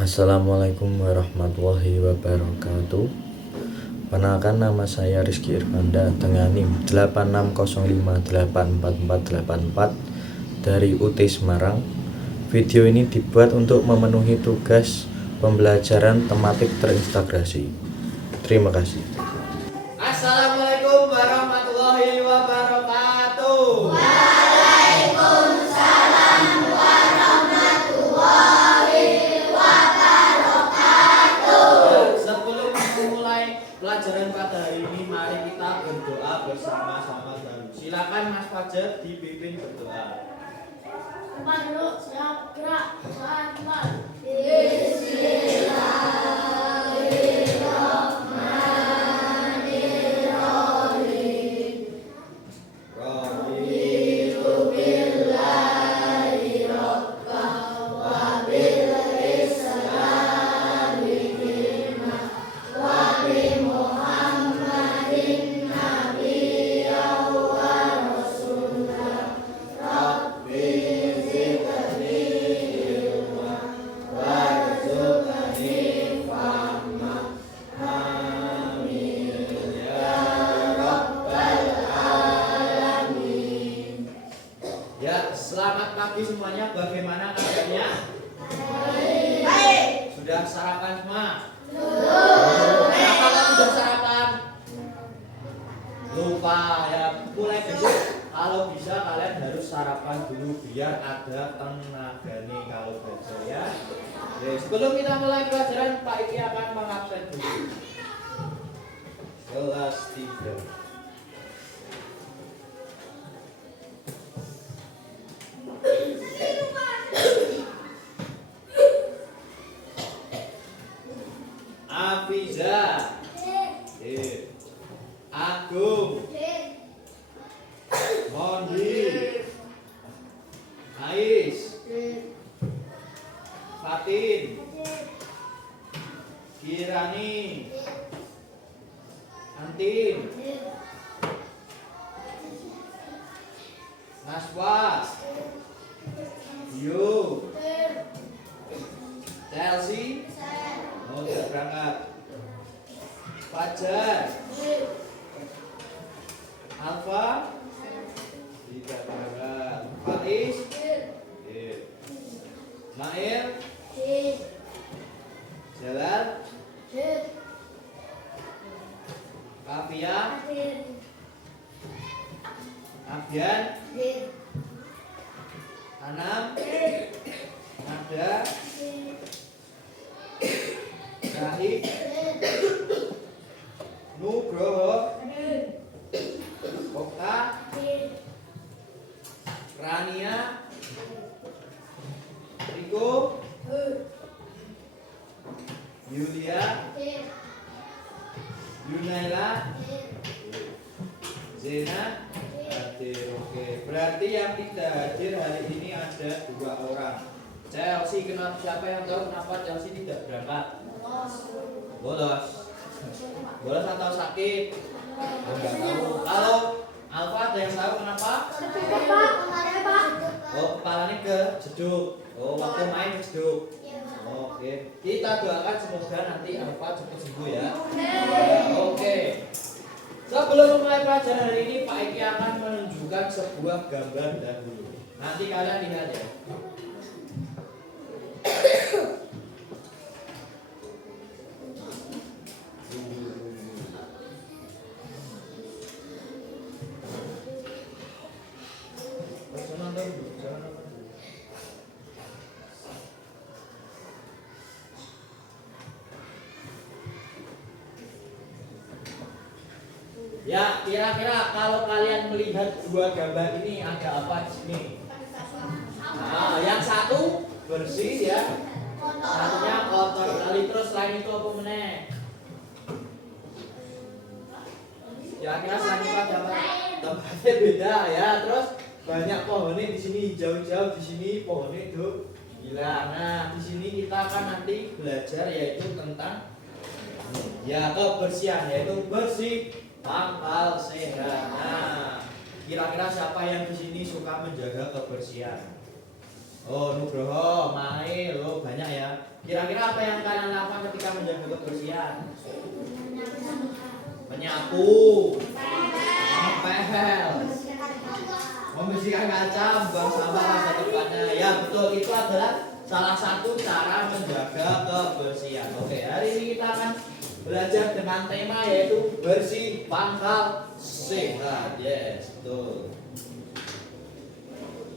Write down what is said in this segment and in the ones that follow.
Assalamualaikum warahmatullahi wabarakatuh. Perkenalkan, nama saya Rizky Irfanda dengan NIM 8605844484 dari UT Semarang. Video ini dibuat untuk memenuhi tugas pembelajaran tematik terintegrasi. Terima kasih. Assalamualaikum warahmatullahi wabarakatuh. Waalaikumsalam warahmatullahi wabarakatuh. Sebelum memulai pelajaran pada hari ini, mari kita berdoa bersama-sama dahulu. Silakan Mas Fajar dipimpin berdoa. Masuk siap gerak Ya, selamat pagi semuanya. Bagaimana kabarnya? baik. Sudah sarapan semua? Kenapa kamu sudah sarapan? Lupa ya. Mulai besok kalau bisa kalian harus sarapan dulu biar ada tenaga nih kalau belajar ya. Oke, sebelum kita mulai pelajaran, Pak Iki akan mengabsen dulu. Kelas 3. Afiza, Agung, Mondi, Ais, Fatin, Kirani, Antin, Naswa, Yu, Chelsea, mau tidak berangkat, Fajar, Alfa, tidak berangkat, Faiz, Mail, Jalal, Kafia, Abian, Anam, Nada, Rahim, Nugroho, Okta, Rania, Riko, Yulia, Yunaila, Zena, hadir. Oke, berarti yang tidak hadir hari ini ada 2 orang. Chelsea, siapa yang tahu kenapa Chelsea tidak berangkat? Bolos. Bolos atau sakit? Enggak tahu. Kalau Alfa ada yang tahu kenapa? Oh, kepalanya kejeduk. Oh, waktu main kejeduk. Oke, kita doakan semoga nanti Alfa cepat sembuh ya. Oke. Sebelum memulai pelajaran hari ini, Pak Eki akan menunjukkan sebuah gambar dahulu. Nanti kalian lihat ya. Ya, kira-kira kalau kalian melihat 2 gambar ini ada apa di sini? Nah, yang satu bersih ya, satunya kotor kali. Terus selain itu apa meneh? Ya, kira selain itu ada apa? Tempatnya beda ya. Terus banyak pohonnya di sini, hijau-hijau di sini pohonnya itu gila. Nah, di sini kita akan nanti belajar yaitu tentang ya kebersihan, yaitu bersih pangkal sehat. Nah, kira-kira siapa yang di sini suka menjaga kebersihan? Oh, Nugroho, Mail, oh banyak ya. Kira-kira apa yang kalian lakukan ketika menjaga kebersihan? Menyapu, ngepel, membersihkan kaca, buang sampah pada tempatnya. Ya betul, itu adalah salah satu cara menjaga kebersihan. Oke, hari ini kita akan belajar dengan tema yaitu bersih, pangkal, sehat. Yes, betul.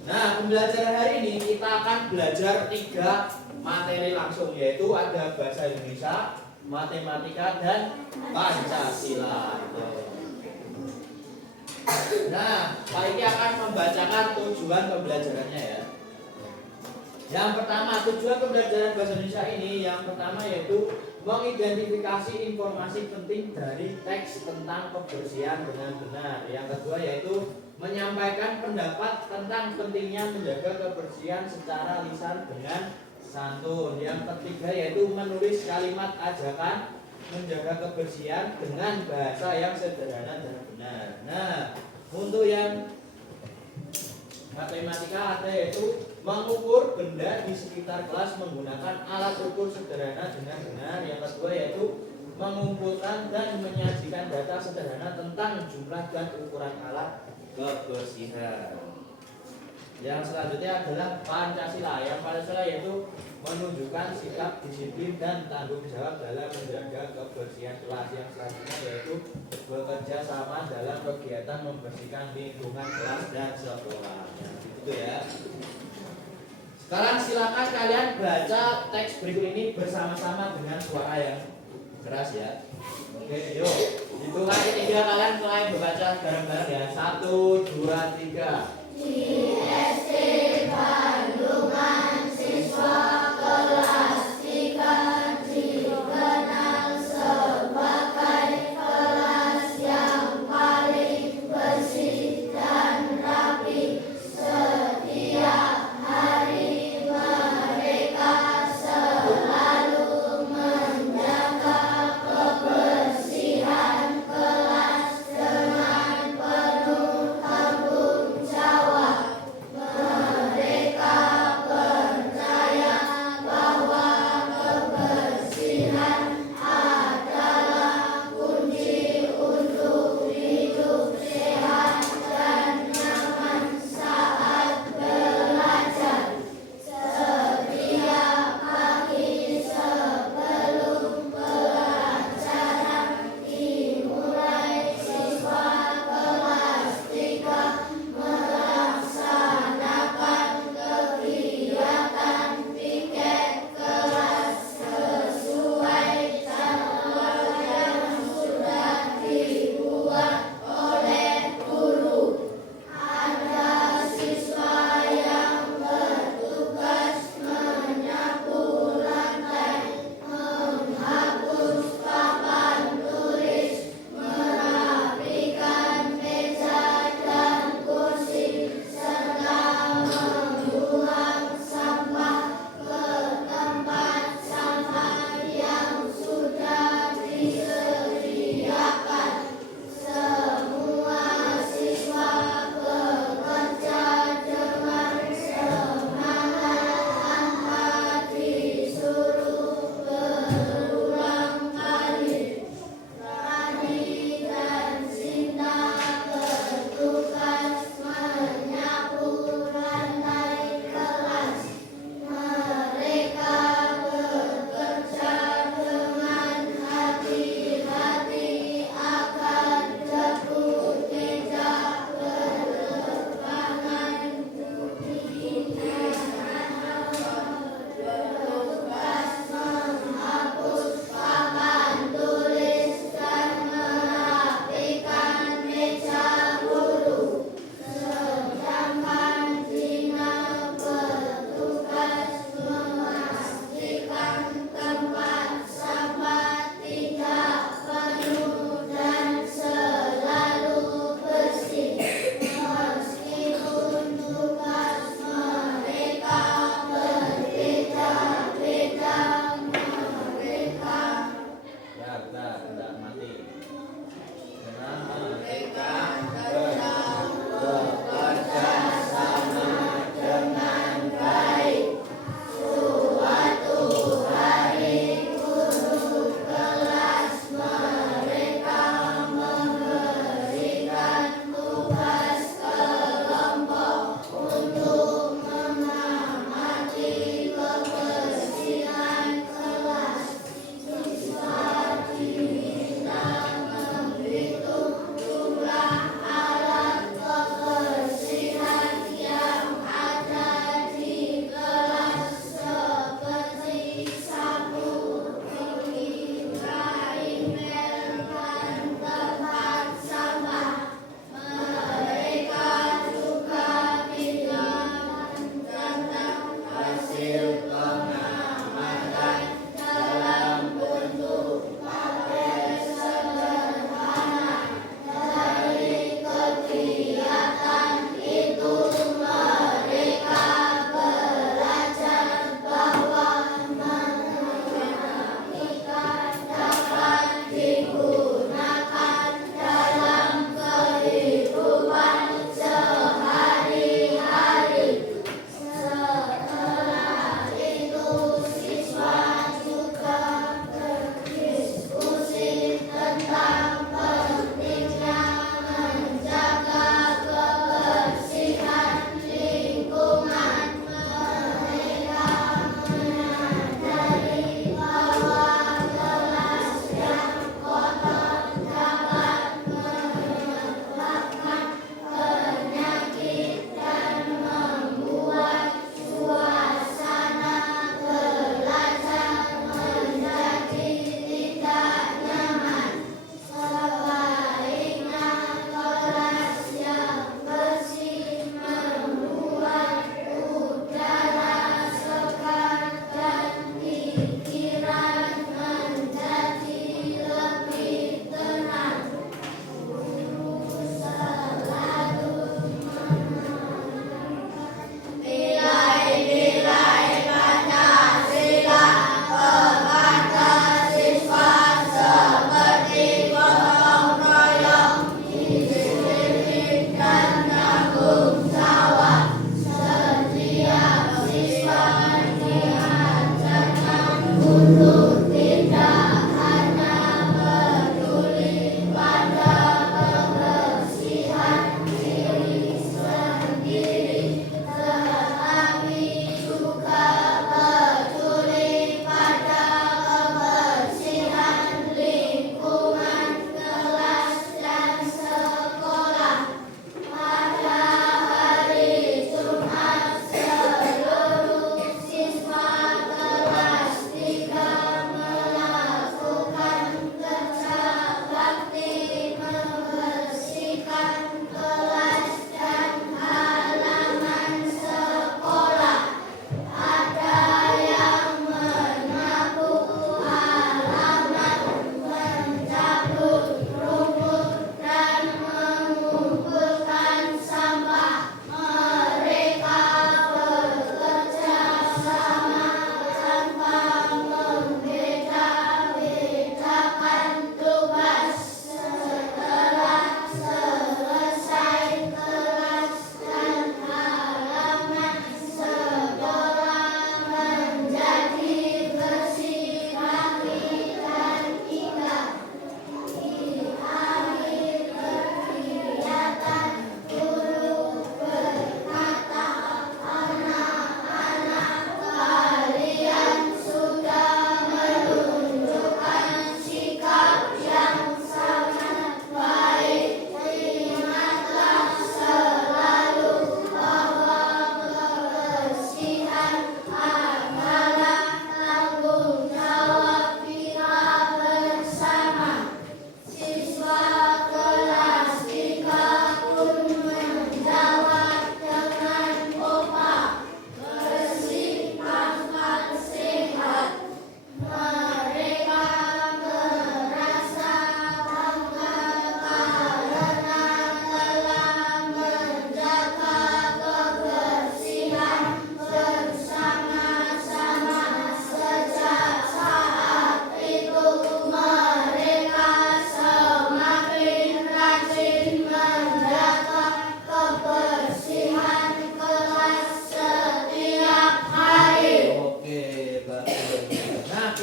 Nah, pembelajaran hari ini kita akan belajar 3 materi langsung, yaitu ada bahasa Indonesia, matematika, dan Pancasila. Nah, Pak Iki akan membacakan tujuan pembelajarannya ya. Yang pertama, tujuan pembelajaran bahasa Indonesia ini yang pertama yaitu mengidentifikasi informasi penting dari teks tentang kebersihan dengan benar. Yang kedua yaitu menyampaikan pendapat tentang pentingnya menjaga kebersihan secara lisan dengan santun. Yang ketiga yaitu menulis kalimat ajakan menjaga kebersihan dengan bahasa yang sederhana dan benar. Nah, untuk yang matematika ada yaitu mengukur benda di sekitar kelas menggunakan alat ukur sederhana dengan benar. Yang kedua yaitu mengumpulkan dan menyajikan data sederhana tentang jumlah dan ukuran alat kebersihan. Yang selanjutnya adalah Pancasila. Yang Pancasila yaitu menunjukkan sikap disiplin dan tanggung jawab dalam menjaga kebersihan kelas. Yang selanjutnya yaitu bekerja sama dalam kegiatan membersihkan lingkungan kelas dan sekolah. Nah, gitu ya. Sekarang silakan kalian baca teks berikut ini bersama-sama dengan suara yang keras ya. Oke, yuk. Hitung lagi 3 kalian mulai membaca bareng-bareng ya. 1, 2, 3. Di SD Bandungan siswa kelas 3 dikenal sebagai kelas yang paling bersih dan rapi. Setiap hari mereka selalu menjaga kebersihan kelas dengan penuh tanggung jawab.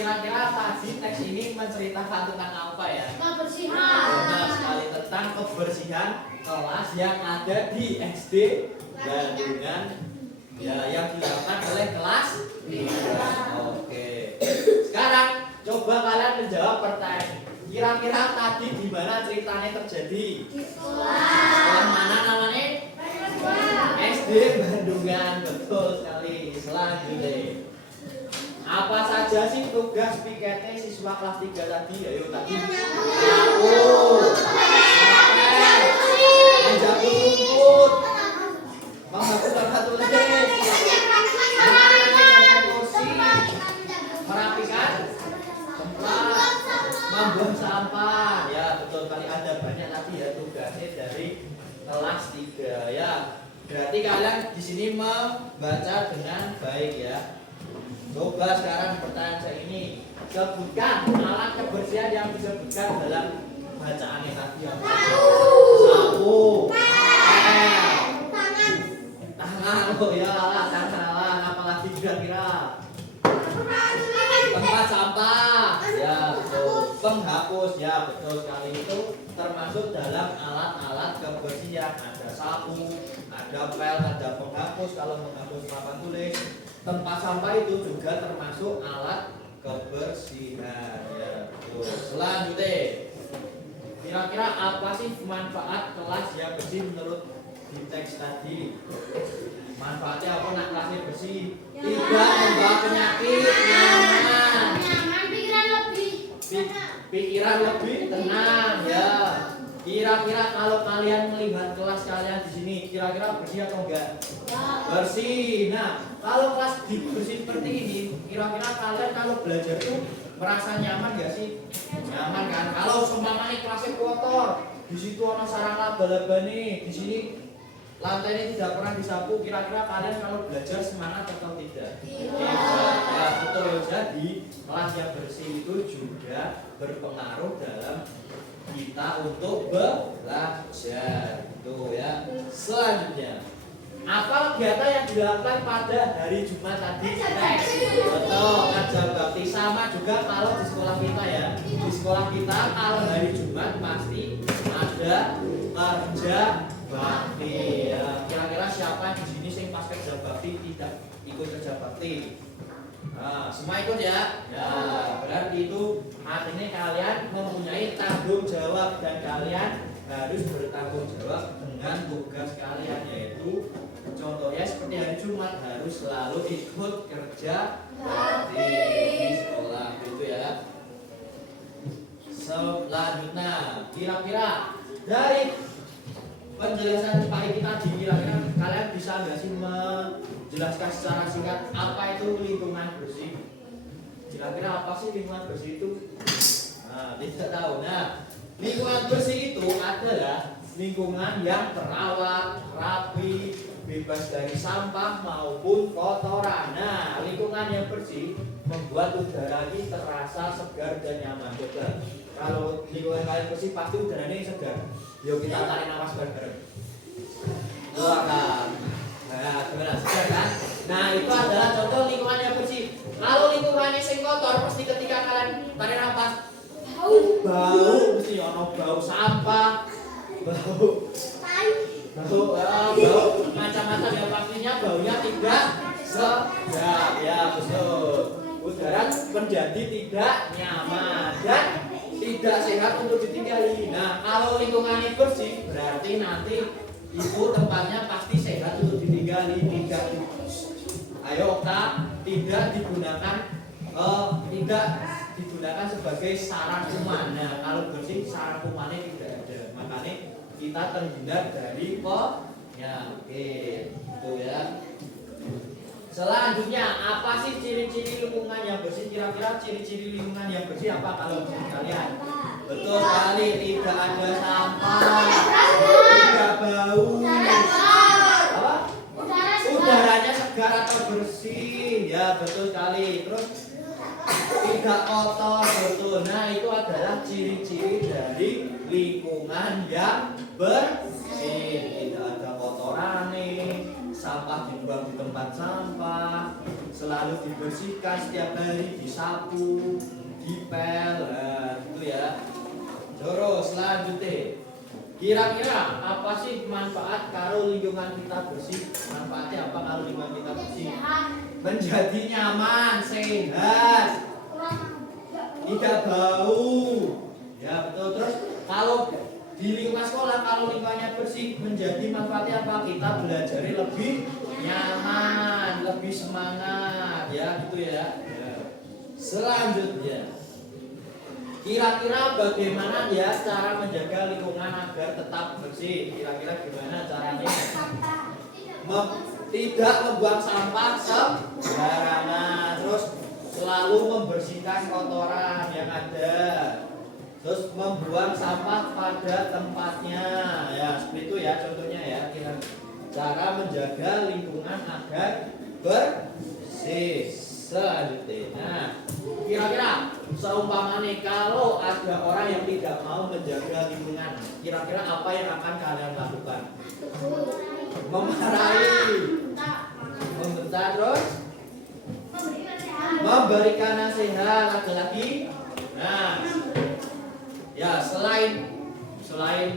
kira-kira tadi teks ini menceritakan tentang apa ya? Kebersihan. Benar sekali, tentang kebersihan kelas yang ada di SD Bandungan ya, yang dilakukan oleh kelas 3. Oke. Sekarang coba kalian menjawab pertanyaan. Kira-kira tadi di mana ceritanya terjadi? Di sekolah. Sekolah mana namanya? SD Bandungan, betul sekali. Selanjutnya, apa saja sih tugas piketnya siswa kelas 3 tadi? Ayo tadi. Menjaga rumput, menghapus tempat tulis, menjaga kursi, merapikan tempat, membuang sampah. Ya betul kali, ada banyak tadi ya tugasnya dari kelas 3 ya. Berarti kalian di sini membaca dengan baik ya. Coba sekarang pertanyaan saya ini, sebutkan alat kebersihan yang disebutkan dalam bacaannya tadi. Sapu, tangan, oh ya lah, tangan, apalagi kira-kira tempat sampah, ya betul. Penghapus, ya betul sekali, itu termasuk dalam alat-alat kebersihan. Ada sapu, ada pel, ada penghapus kalau menghapus papan tulis. Tempat sampah itu juga termasuk alat kebersihan. Ya betul. Selanjutnya, kira-kira apa sih manfaat kelas yang bersih menurut di teks tadi? Manfaatnya apa nak kelasnya bersih? Tidak membawa penyakit, nyaman, pikiran lebih tenang ya. Kira-kira kalau kalian melihat kelas kalian di sini, kira-kira bersih atau enggak? Bersih. Nah, kalau kelas bersih seperti ini, kira-kira kalian kalau belajar tuh merasa nyaman gak sih? Nyaman kan? Kalau seumpamanya kelasnya kotor, di situ ada sarang laba-laba nih, di sini lantai ini tidak pernah disapu, kira-kira kalian kalau belajar semangat atau tidak? Tidak. Ya betul. Jadi kelas yang bersih itu juga berpengaruh dalam kita untuk belajar. Tuh ya. Selanjutnya, apa kegiatan yang dilakukan pada hari Jumat tadi? Betul, kerja bakti. Sama juga kalau di sekolah kita ya. Di sekolah kita kalau hari Jumat pasti ada kerja bakti. Ya, kira-kira siapa di sini sing pas kerja bakti tidak ikut kerja bakti? Nah, semua ikut ya. Ya, berarti itu artinya kalian mempunyai tanggung jawab dan kalian harus bertanggung jawab dengan tugas kalian, yaitu contohnya seperti hari Jumat harus selalu ikut kerja bakti di sekolah gitu ya. Selanjutnya, kira-kira dari penjelasan Pak Iki tadi, kira-kira kalian bisa nggak sih menjelaskan secara singkat apa itu lingkungan bersih? Kira-kira apa sih lingkungan bersih itu? Nah, tidak tahu. Nah, lingkungan bersih itu adalah lingkungan yang terawat, rapi, bebas dari sampah maupun kotoran. Nah, lingkungan yang bersih membuat udara ini terasa segar dan nyaman. Coba, kalau lingkungan kalian bersih pasti udaranya segar. Yuk kita tarik nafas bareng-bareng. Keluarkan. Nah, gimana? Segar kan? Nah, itu adalah contoh lingkungan yang bersih. Kalau lingkungannya sing kotor, pasti ketika kalian tarik nafas bau, mesti ono bau sampah, bau macam-macam yang pastinya baunya tidak sedap ya, betul. Udara menjadi tidak nyaman dan tidak sehat untuk ditinggali. Nah, kalau lingkungannya bersih berarti nanti itu tempatnya pasti sehat untuk ditinggali, tidak digunakan sebagai sarang kuman. Nah, kalau bersih sarang kumannya tidak ada, makanya kita terhindar dari penyakit. Itu ya. Selanjutnya, apa sih ciri-ciri lingkungan yang bersih? Kira-kira ciri-ciri lingkungan yang bersih apa kalau menurut kalian? Betul sekali, tidak ada sampah, tidak bau, apa? Udaranya segar atau bersih, ya betul sekali. Terus tidak kotor, betul. Nah, itu adalah ciri-ciri dari lingkungan yang bersih. Tidak ada kotoran nih, sampah dibuang di tempat sampah, selalu dibersihkan setiap hari, disapu, dipel, gitu ya. Terus selanjutnya, kira-kira apa sih manfaat kalau lingkungan kita bersih? Manfaatnya apa kalau lingkungan kita bersih? Menjadi nyaman, sehat, tidak bau. Ya betul. Terus kalau di lingkungan sekolah, kalau lingkungannya bersih, menjadi manfaatnya apa? Kita belajar lebih nyaman, lebih semangat, ya gitu ya. Selanjutnya, kira-kira bagaimana ya cara menjaga lingkungan agar tetap bersih? Kira-kira gimana caranya? Tidak membuang sampah sembarangan, terus selalu membersihkan kotoran yang ada, terus membuang sampah pada tempatnya, ya seperti itu ya contohnya ya. Cara menjaga lingkungan agar bersih. Selanjutnya, nah, kira-kira seumpamanya kalau ada orang yang tidak mau menjaga lingkungan, kira-kira apa yang akan kalian lakukan? Memarahi, membentak, terus memberikan nasihat, lagi-lagi. Nah, ya selain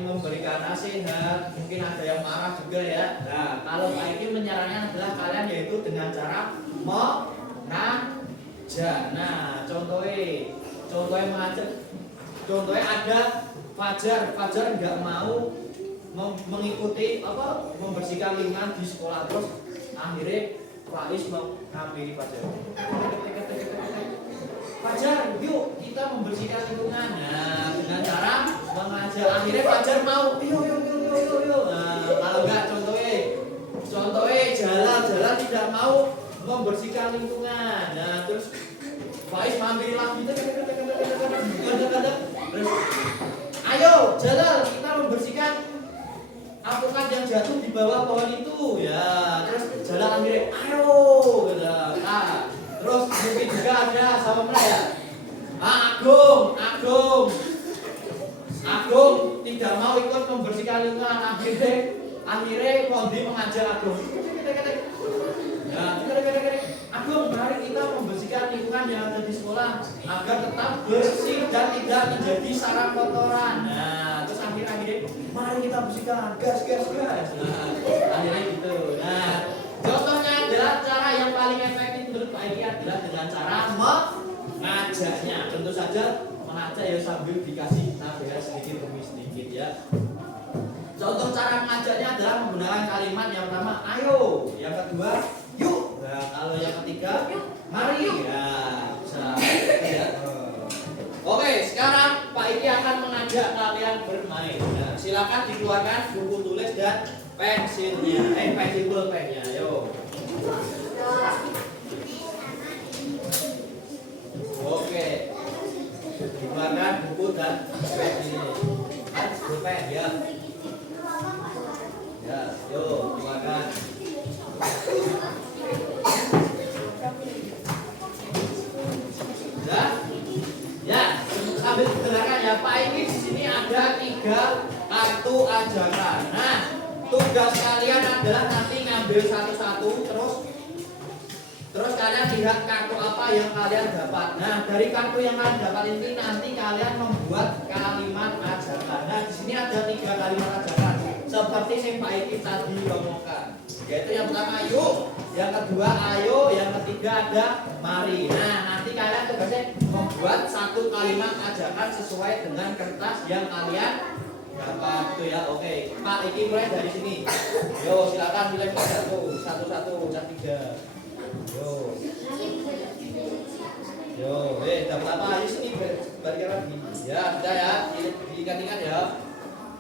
memberikan nasihat, mungkin ada yang marah juga ya. Nah, kalau Pak Iki menyarankan adalah kalian yaitu dengan cara mengajak. Nah, contohnya mengajak. Contohnya ada Fajar nggak mau mengikuti membersihkan lingkungan di sekolah, terus akhirnya Faiz menghampiri Fajar, yuk kita membersihkan lingkungan. Nah, dengan cara mengajak, akhirnya Fajar mau, yuk. Nah, kalau enggak contohnya jalan tidak mau membersihkan lingkungan. Nah, terus Faiz mampir lagi, terus ayo jalan kita membersihkan alpukat yang jatuh di bawah pohon itu, ya. Terus jalan akhirnya, ayo, gitu. Nah, terus mungkin juga ada sama mana ya? Agung tidak mau ikut membersihkan lingkungan, akhirnya Kondi mengajak Agung. Ya, Agung, mari kita membersihkan lingkungan yang ada di sekolah agar tetap bersih dan tidak menjadi sarang kotoran. Nah, terus akhirnya mari kita bersihkan, gas. Nah, akhirnya gitu. Nah, contohnya adalah cara yang paling efektif menurut Pak Iki adalah dengan cara mengajaknya. Tentu saja mengajak ya sambil dikasih nasihat sedikit demi sedikit ya. Contoh cara mengajaknya adalah menggunakan kalimat yang pertama, ayo. Yang kedua, yuk. Nah, kalau yang ketiga, mari. Ya, bisa. Ya. Oke, sekarang Pak Iki akan mengajak kalian bermain. Nah, silakan dikeluarkan buku tulis dan pensilnya. Pensil pulpennya. Yo. Oke. Dikeluarkan buku dan pensilnya. Pulpen ya. Ya, yo, keluarkan. Ya, sambil dengarkan ya Pak, ini di sini ada 3 kartu ajakan. Nah, tugas kalian adalah nanti ngambil satu-satu, terus kalian lihat kartu apa yang kalian dapat. Nah, dari kartu yang kalian dapat ini nanti kalian membuat kalimat ajakan. Nah, di sini ada 3 kalimat ajakan seperti yang Pak Iki tadi ngomongkan. Yaitu yang pertama yuk, yang kedua ayo, yang ketiga ada mari. Nah, nanti kalian tugasnya membuat 1 kalimat ajakan sesuai dengan kertas yang kalian dapat itu ya. Oke, Pak Iki mulai dari sini. Yo, silakan pilih satu-satu, dan 3. Yo, dapat apa? Di sini balikan lagi. Ya, sudah ya, diingat-ingat ya.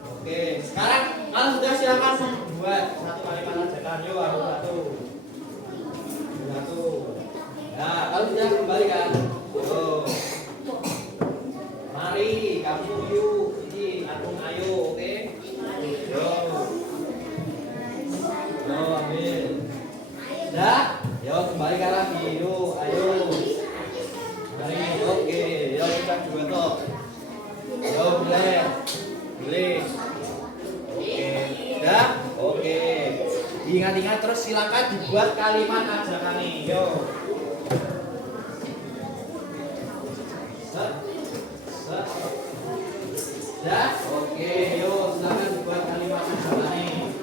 Oke, sekarang kalian sudah silakan membuat 1 kalimat ajakan. Yo, satu. Nah, kalau sudah kembalikan. Yo. Mari, kamu yuk. Ini Agung ayo, oke? Yo. Yo, ambil. Sudah? Yo, kembalikan lagi. Yo, ayo. Mari, oke. Yo, kita juga toh. Yo, boleh. Oke, udah? Oke. Ingat-ingat terus silakan dibuat kalimat ajakan nih. Yo. Set. Set. Dah, oke, yuk silakan buat kalimat jawaban nih.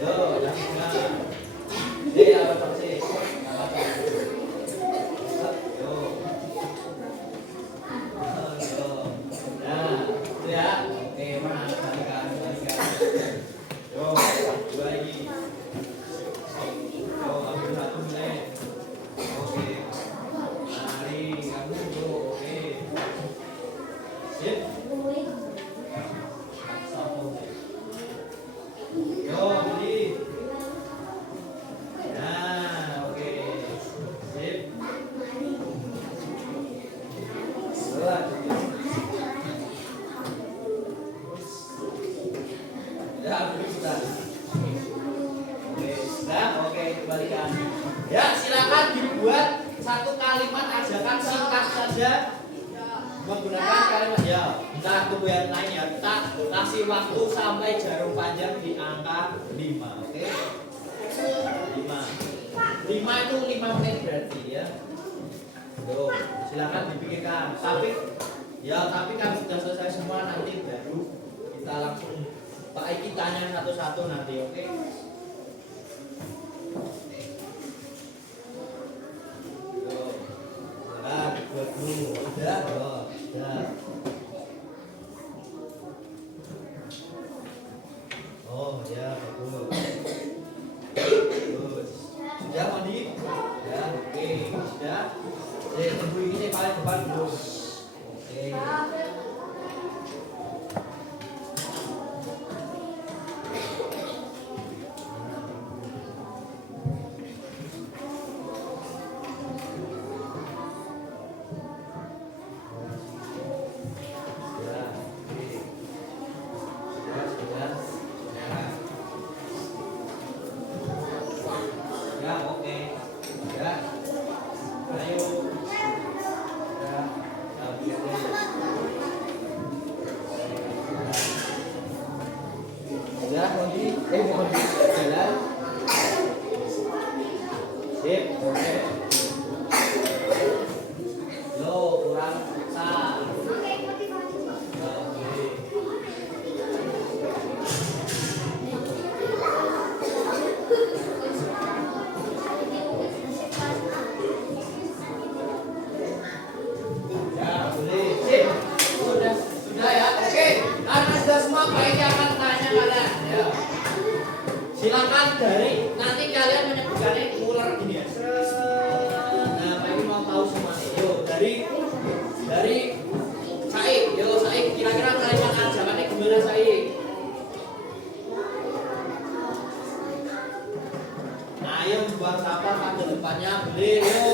Yo, jangan. Apa sih? Yo. Nah, itu ya. Oke, mana balikan. Yo, dua lagi. Yo, ambil satu mulai. Oke. Mari kamu dulu. Oke. Sip. Satu. Yo, beli. Nah, oke. Sip. Ya, sudah. Oke, sudah. Oke, kembalikan. Ya, silakan dibuat satu kalimat ajakan singkat saja menggunakan kalimat ya. Entah tunggu yang lain ya. Kita kasih waktu sampai jarum panjang di angka 5. Oke? 5. 5 itu 5 menit berarti ya. Tuh, silakan dipikirkan. Tapi kan sudah selesai semua nanti baru kita langsung Pak Iki tanya satu-satu nanti, oke? Tuh, silakan buat dulu. Udah, sudah. Oh ya, betul. Bagus. Sudah mandi? Ya, oke. Sudah. Tunggu ini paling depan dulu. Oke. Jalan. Sip, oke. Lo kurang sa. Ya, boleh. Sip. Sudah ya. Oke. Karena sudah semua baiknya akan tanya kalian. Ya. Silakan dari nanti kalian menyebutkannya ular gini ya. Nah, Pak ini mau tahu semuanya. Yo, dari Said. Yo, Said kira-kira kalimat ajakannya gimana Said? Ayo buang sampah pada depannya boleh yo.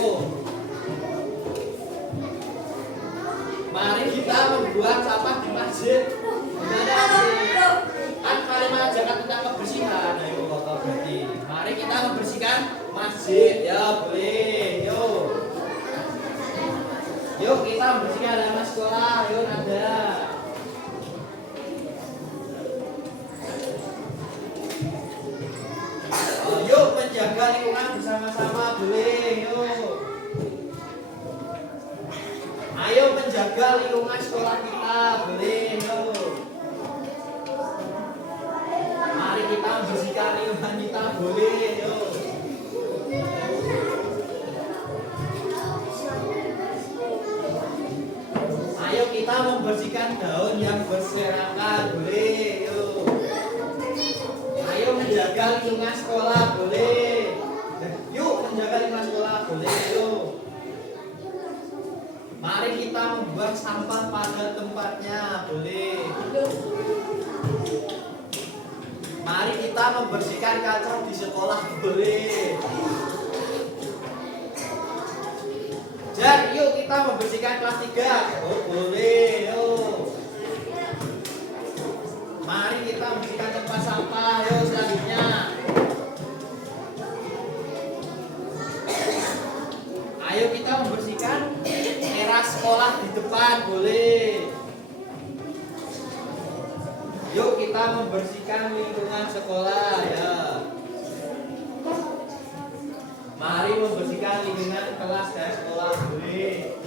Mari kita membuang sampah di masjid. Gimana sih? Kan kalimat ajakan tentang kebersihan. Ayo Bapak berarti. Mari kita membersihkan masjid. Ya boleh. Yuk kita membersihkan halaman sekolah. Yuk nada. Yuk menjaga lingkungan bersama-sama boleh. Yuk. Ayo menjaga lingkungan sekolah kita boleh. Yuk. Mari kita membersihkan lingkungan kita boleh. Yuk. Ayo kita membersihkan daun yang berserakan boleh. Yuk. Ayo menjaga lingkungan sekolah boleh. Yuk menjaga lingkungan sekolah boleh. Yuk. Mari kita membuang sampah pada tempatnya boleh. Mari kita membersihkan kaca di sekolah boleh. Jar, yuk kita membersihkan kelas 3. Oh boleh. Yuk. Mari kita membersihkan tempat sampah. Yuk selanjutnya. Ayo kita membersihkan teras sekolah di depan boleh. Yuk kita membersihkan lingkungan sekolah ya. Mari membersihkan lingkungan kelas dan sekolah boleh.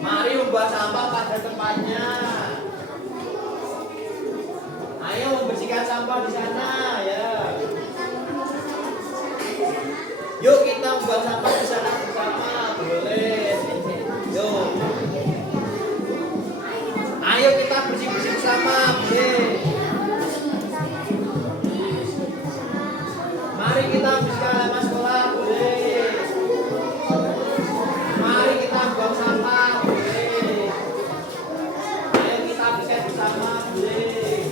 Mari membuang sampah pada tempatnya. Ayo membersihkan sampah di sana ya. Yuk kita membuang sampah di sana bersama. Boleh. Yuk. Ayo kita bersih-bersih bersama. Boleh. Mari kita bersihkan halaman sekolah. Boleh. Mari kita buang sampah. Boleh. Ayo kita bersihkan bersama. Boleh.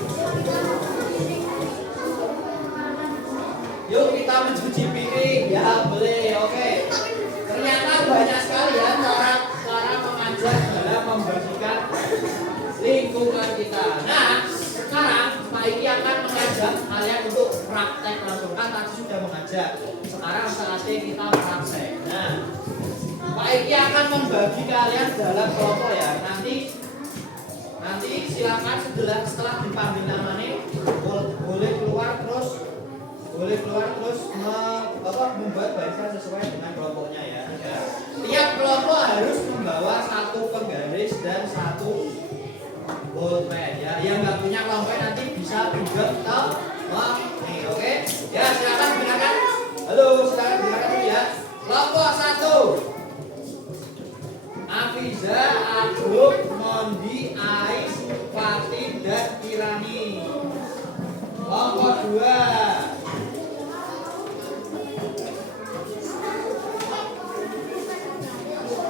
Yuk kita mencuci piring. Ya boleh. Oke. Ternyata banyak sekali ya cara mengajak dalam membersihkan lingkungan kita. Nah, sekarang Pak Iki akan mengajak kalian untuk praktek langsung. Kan tadi sudah mengajak. Sekarang saatnya kita praktek. Nah, Pak Iki akan membagi kalian dalam kelompok ya. Nanti silakan setelah dipanggil namanya boleh keluar terus membuat barisan sesuai dengan kelompoknya ya. Tiap kelompok harus membawa satu penggaris dan satu bolpen ya. Yang nggak punya kelompok nanti bisa pinjam atau nih, oke? Ya silakan gunakan. Halo, silakan gunakan dulu ya. Kelompok 1. Afiza, Agum, Mondi, Ais, Fatin, dan Kirani. Kelompok 2.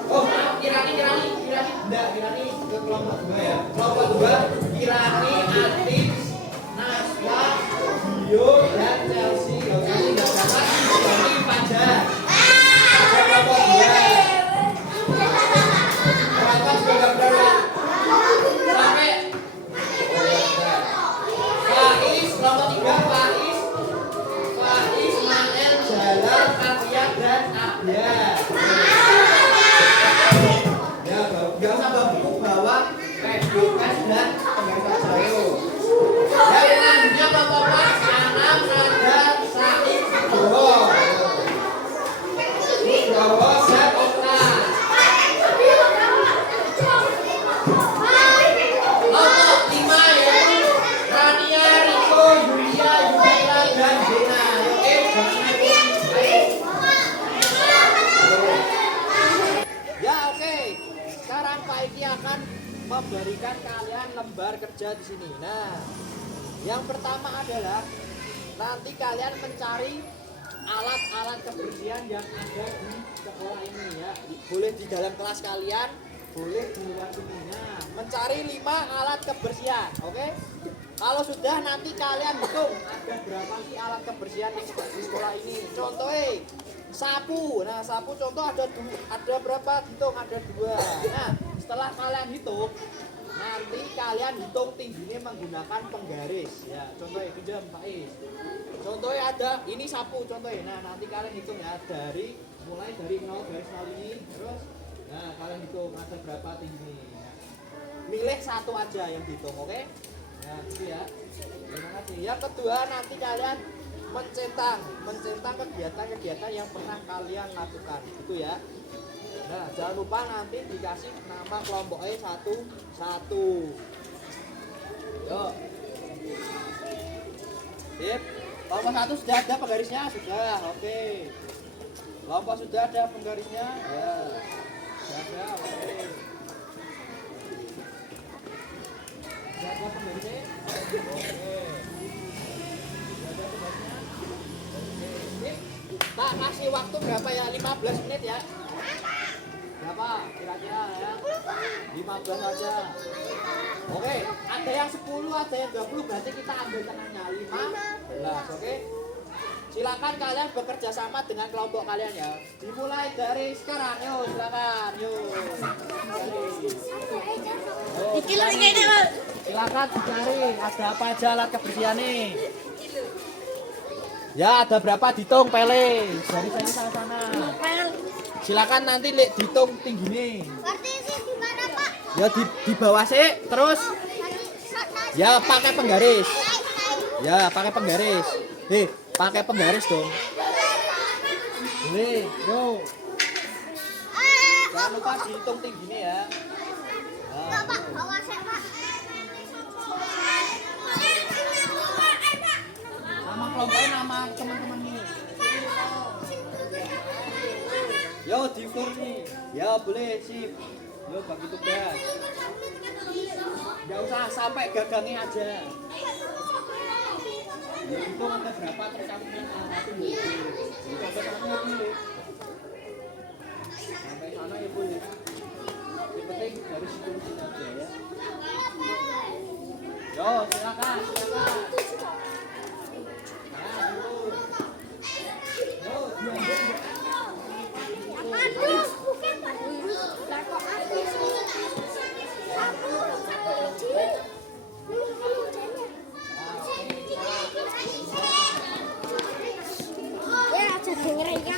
Oh, Kirani ke kelompok 2 ya. Kelompok 2, Kirani, Atif, Naswa, Dio, dan Chelsea. Oke, nggak dapat. Ini Fajar. Kelompok 2. Kelompok juga berapa? Sampai Faiz, kelompok 3, Faiz, Mael, Jalal, Kafiat, dan Abdia. Gak usah bawa buku, bawa pes dan penggaris sayur. Yang selanjutnya kelompok 4, Anam, Nada, Said, Nugroho, dan Okta. Kelompok 5 yaitu Rania, Riko, Yulia, Yudhila, dan Zena. Oke, ya oke. Sekarang Pak Iki akan memberikan kalian lembar kerja di sini. Nah, yang pertama adalah nanti kalian mencari alat-alat kebersihan yang ada di sekolah ini ya. Boleh di dalam kelas kalian, boleh di luar sini. Nah, mencari 5 alat kebersihan, oke? Kalau sudah nanti kalian hitung ada berapa sih alat kebersihan di sekolah ini. Contohnya sapu. Nah, sapu contoh ada berapa? Hitung ada 2. Nah, setelah kalian hitung, nanti kalian hitung tingginya menggunakan penggaris. Ya, contohnya pinjam Pak Is. Contohnya ada ini sapu contohnya. Nah, nanti kalian hitung ya mulai dari 0 garis 0 ini terus. Nah, kalian hitung ada berapa tingginya. Nah, milih satu aja yang dihitung, oke? Nah, gitu ya. Terima kasih. Yang kedua nanti kalian mencentang kegiatan-kegiatan yang pernah kalian lakukan, gitu ya. Nah, jangan lupa nanti dikasih nama kelompoknya satu-satu. Yuk. Sip. Kelompok 1 sudah ada penggarisnya? Sudah, oke. Kelompok sudah ada penggarisnya? Ya. Sudah ada, oke. Sudah ada penggarisnya? Oke. Pak, kasih waktu berapa ya? 15 menit ya? Berapa kira-kira ya? 15 aja. Oke, ada yang 10, ada yang 20, berarti kita ambil tengahnya 15, oke? Silakan kalian bekerja sama dengan kelompok kalian ya. Dimulai dari sekarang, yuk silakan, yuk. Silakan dicari, ada apa aja alat kebersihan nih? Ya, ada berapa dihitung pele dari sana. Silakan nanti dihitung tinggi nih. Di mana, Pak? Ya di bawah sih, terus ya pakai penggaris. Ya, pakai penggaris. Pakai penggaris dong. Nih, yuk. Ya. Jangan lupa dihitung tingginya ya. Enggak, Pak. Awas ya, Pak. Nama kelompoknya nama teman-teman ini. Yo diukur nih. Ya boleh sip. Yo bagi tugas. Gak usah sampai gagangnya aja. Ya itu ada berapa tercampurnya satu sampai sana ya boleh. Sampai sana ya boleh. Yang penting dari situ aja ya. Yo silakan. Aduh, bukan Pak. Lah kok aku sih? Ya aja dengerin ya.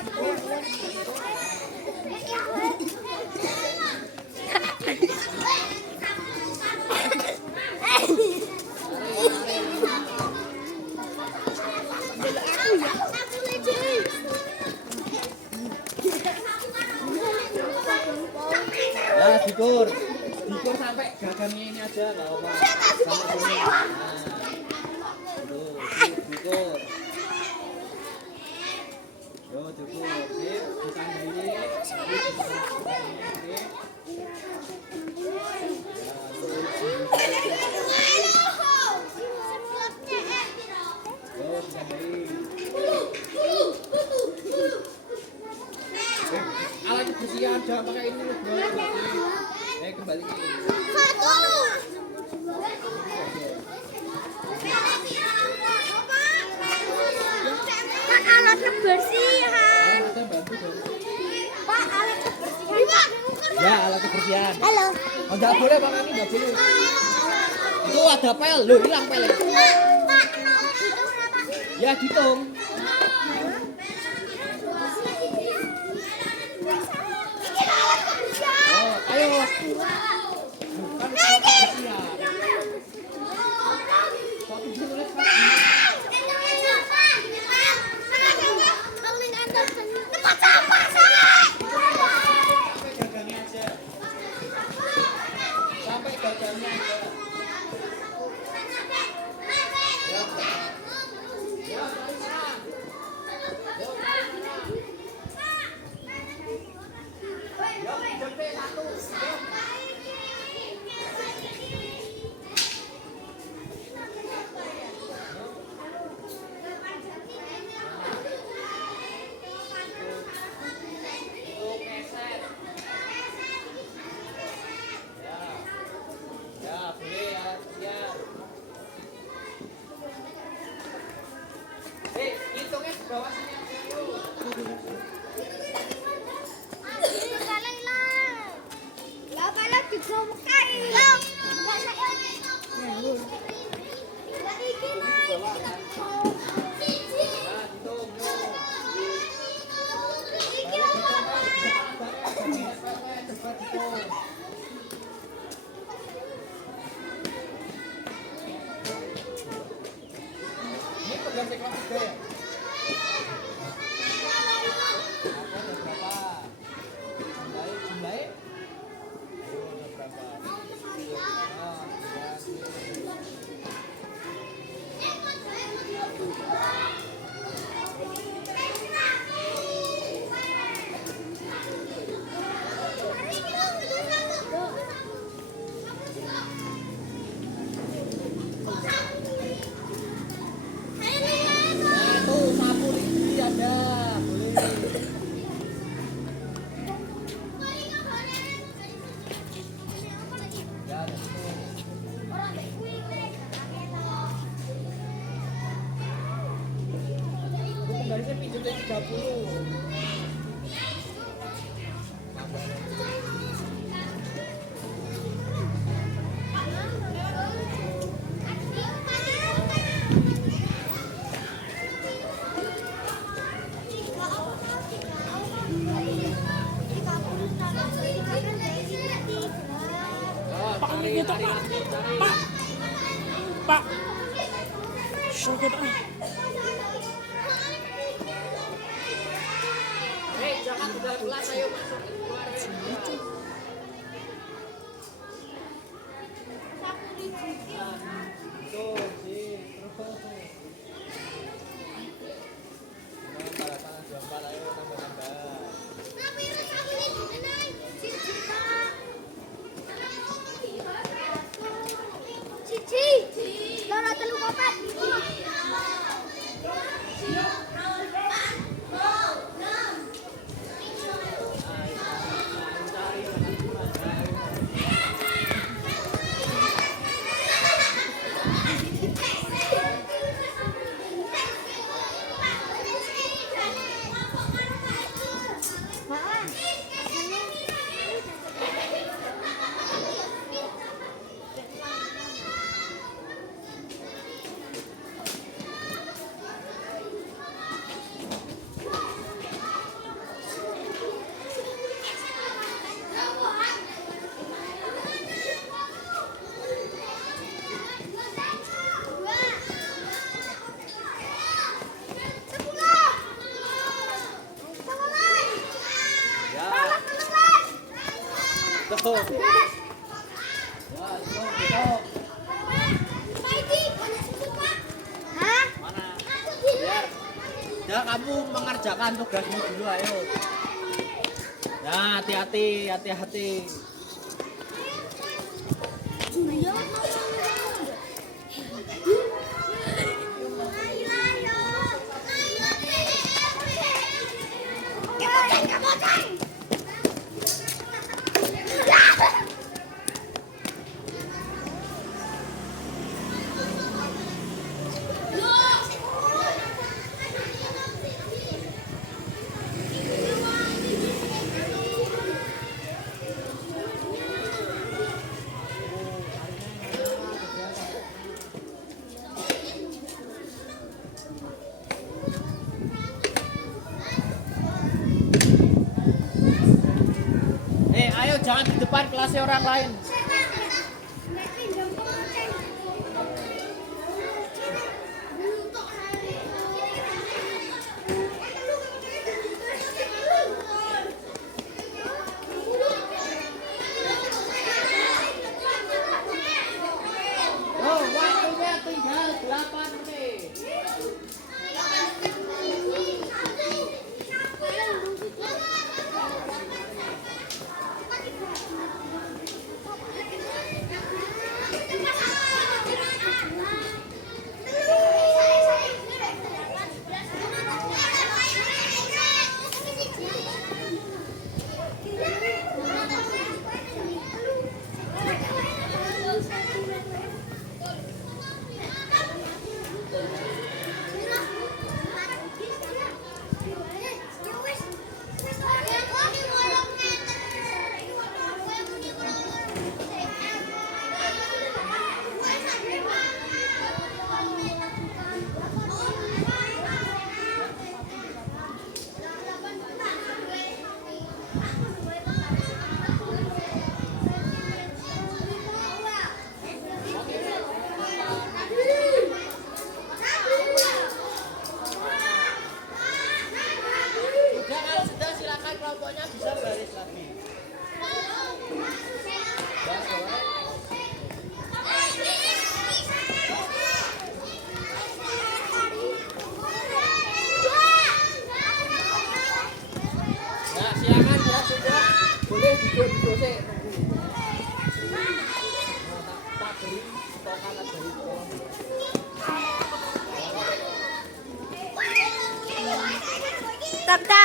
Nah, dikur sampai gagangnya ini aja, nggak apa-apa. Sampai sini. Nah, tuh, dikur. Yo, dikur. Sip, ditandai. Alat kebersihan jangan pakai ini bro. Kembali. Satu. Pak, alat kebersihan. Pak, alat kebersihan. Ya, alat kebersihan. Halo. Oh, enggak boleh Bang, ini enggak boleh. Itu ada pel, loh hilang pelnya. Pak, itu berapa? Ya, dihitung. Oh, ayo. Bukan alat kebersihan. Satu dulu lihat Pak. Tempat sampah saya. Sampai gagangnya aja. Sampai gagangnya aja. Ya. Ya, ya, jemput satu. Ya, boleh ya, siap. Hitungnya ke bawah sini aja dulu. Nah, hitung, cepat hitung. Ini pegang kelas 3 ya? Ada berapa? Jumlahnya? Ayo, ada berapa? Nah, nah, tuh sapu lidi ada, boleh. Ya, ada tuh. Penggarisnya pijatnya 30. Pak. Syukur ah. Jangan sudah kelas ayo masuk keluar. Tuh, sih, terus. Salah salah 24 ayo tambah-tambah. Cici, loro telu papat. Tuh. Mana? Biar. Ya kamu mengerjakan tugasmu dulu ayo. Nah, hati-hati, hati-hati. Ayo jangan di depan kelasnya orang lain. Oh, waktunya tinggal 8 menit. Kelompoknya bisa baris lagi. Nah, silakan ya sudah. Boleh duduk sih. Tak beri tokan dari Tata.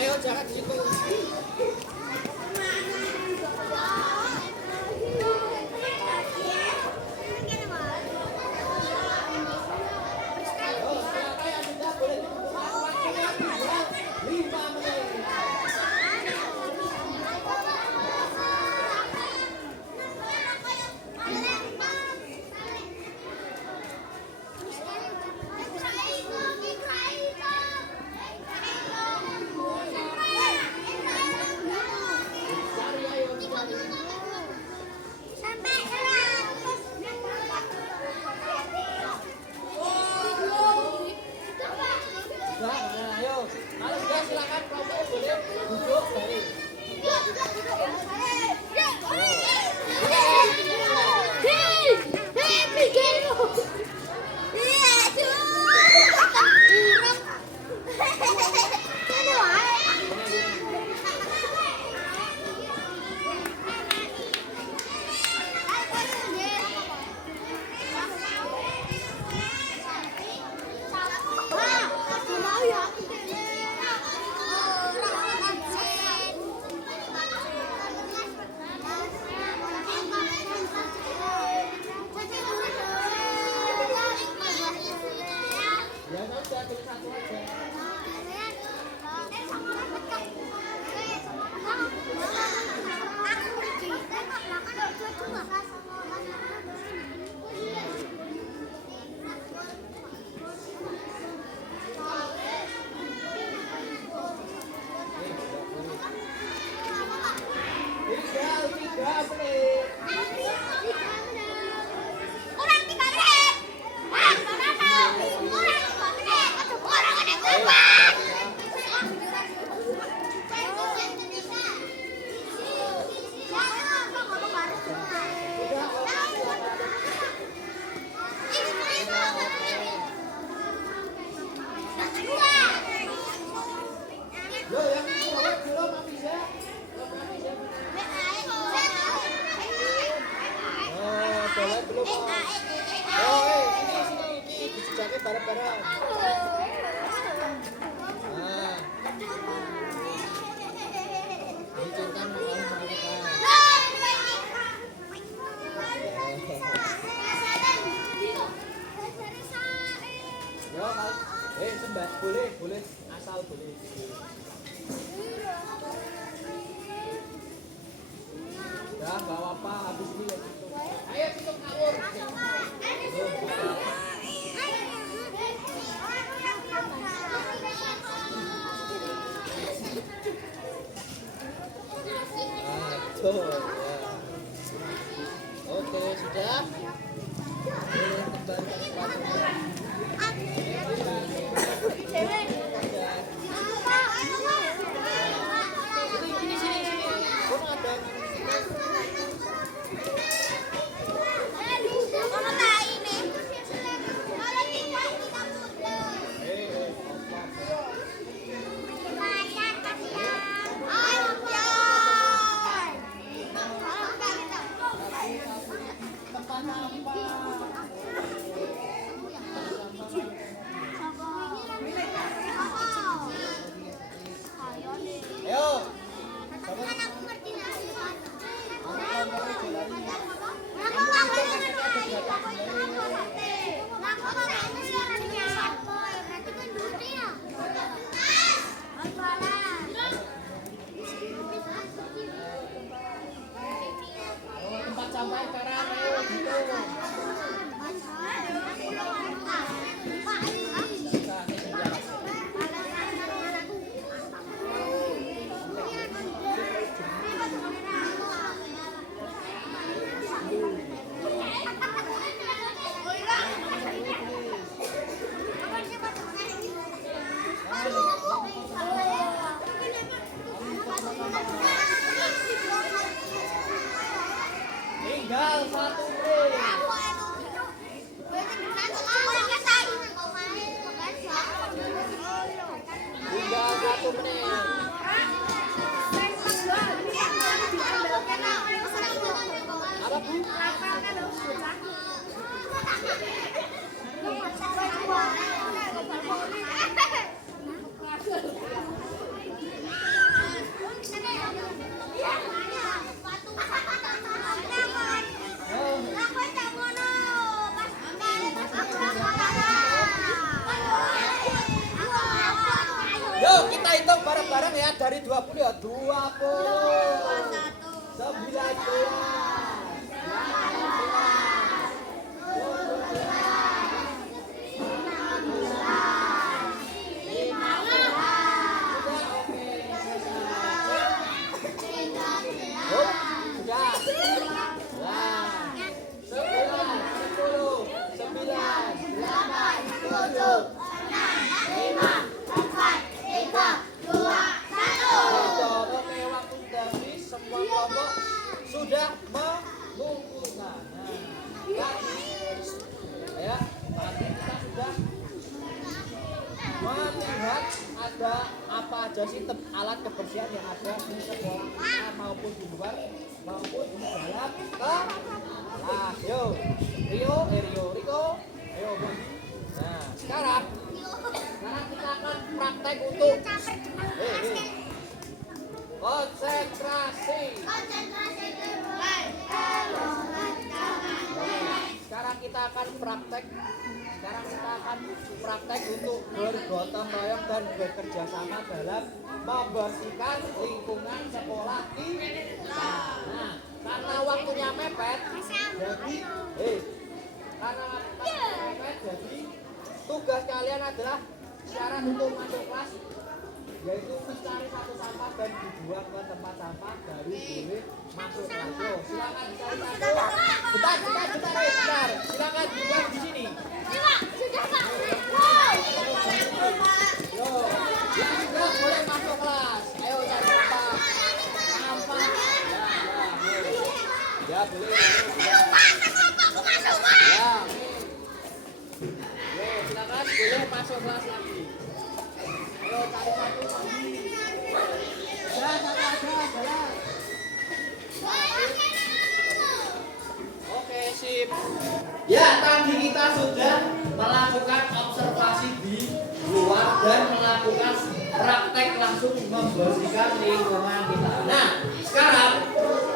Ayo jangan di situ. silakan kelompoknya boleh duduk dari. Ya sudah pilih satu aja. Tiga menit. Yo, yang jawab belum Afisa? Belum Afisa. Oh, jawab belum. Oh, ini dijejaknya bareng-bareng. Nah. Diizinkan oleh mereka. Yo, sembah boleh asal boleh. Ya, nggak apa-apa, habis ini ya tutup. Ayo tutup ngawur. Tuh, ya. Oke, sudah. Boleh kembali ke tempatnya. Sini. Kok ada? Ayo. Tempat sampah sekarang, ayo gitu. Tinggal 1 menit. Tinggal 1 menit. Apa Bu? Yo, kita hitung bareng-bareng ya dari 20 ya. 20. 19. Dua, alat kebersihan yang ada di sekolah maupun di luar maupun di dalam kelas. Yo, Riko, ayo Bondi. Nah, sekarang kita akan praktek untuk konsentrasi. Sekarang kita akan praktek untuk bergotong royong dan bekerja sama dalam membersihkan lingkungan sekolah kita. Nah, karena waktunya mepet, jadi tugas kalian adalah syarat untuk masuk kelas yaitu mencari satu sampah dan dibuang ke tempat sampah baru boleh masuk kelas. Yo, silakan dicari satu. Bentar. Silakan dibuang di sini. Sudah Pak. Yo, yang sudah boleh masuk kelas. Ayo cari sampah. Ya, boleh. Ya. Yo, silakan boleh masuk kelas lagi. Ayo cari satu lagi. Jalan. Oke, sip. Ya, tadi kita sudah melakukan observasi di luar dan melakukan praktek langsung membersihkan lingkungan kita. Nah, sekarang